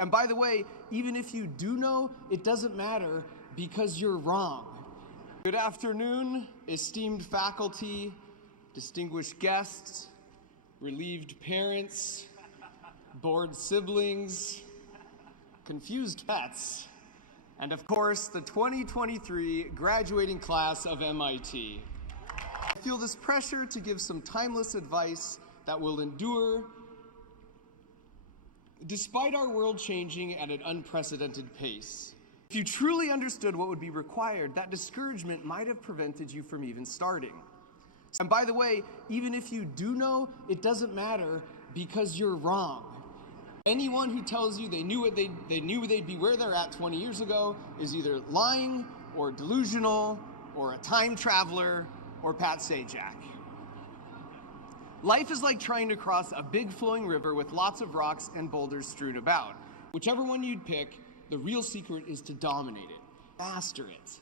And by the way, even if you do know, it doesn't matter because you're wrong. Good afternoon, esteemed faculty, distinguished guests, relieved parents, bored siblings, confused pets, and of course, the 2023 graduating class of MIT. I feel this pressure to give some timeless advice that will endure despite our world changing at an unprecedented pace. If you truly understood what would be required, that discouragement might have prevented you from even starting. And by the way, even if you do know, it doesn't matter because you're wrong. Anyone who tells you they knew they'd be where they're at 20 years ago is either lying or delusional or a time traveler or Pat Sajak. Life is like trying to cross a big flowing river with lots of rocks and boulders strewn about. Whichever one you'd pick, the real secret is to dominate it, master it.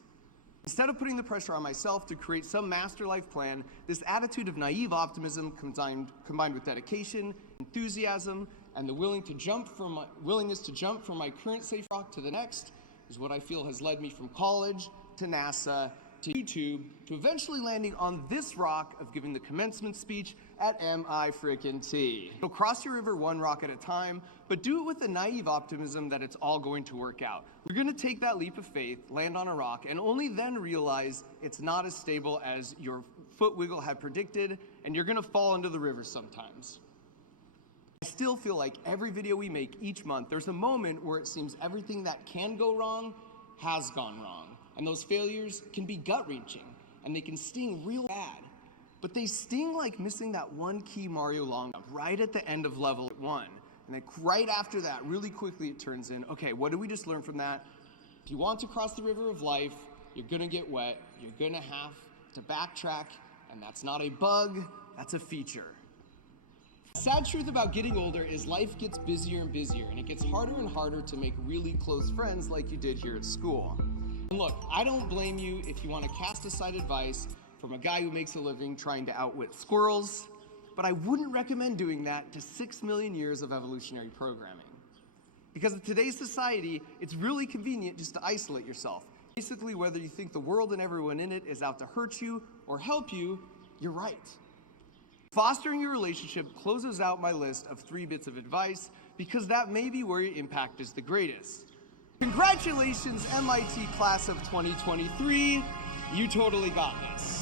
Instead of putting the pressure on myself to create some master life plan, this attitude of naive optimism combined with dedication, enthusiasm, and the willingness to jump from my current safe rock to the next is what I feel has led me from college to NASA to YouTube to eventually landing on this rock of giving the commencement speech at MIT. So cross your river one rock at a time, but do it with the naive optimism that it's all going to work out. You're going to take that leap of faith, land on a rock, and only then realize it's not as stable as your foot wiggle had predicted, and you're going to fall into the river sometimes. I still feel like every video we make each month, there's a moment where it seems everything that can go wrong has gone wrong. And those failures can be gut-wrenching, and they can sting real bad. But they sting like missing that one key Mario long jump right at the end of level 1. And then right after that, really quickly it turns in, okay, what did we just learn from that? If you want to cross the river of life, you're gonna get wet, you're gonna have to backtrack, and that's not a bug, that's a feature. The sad truth about getting older is life gets busier and busier, and it gets harder and harder to make really close friends like you did here at school. And look, I don't blame you if you want to cast aside advice from a guy who makes a living trying to outwit squirrels, but I wouldn't recommend doing that to 6 million years of evolutionary programming. Because in today's society, it's really convenient just to isolate yourself. Basically, whether you think the world and everyone in it is out to hurt you or help you, you're right. Fostering your relationship closes out my list of 3 bits of advice because that may be where your impact is the greatest. Congratulations, MIT class of 2023. You totally got this.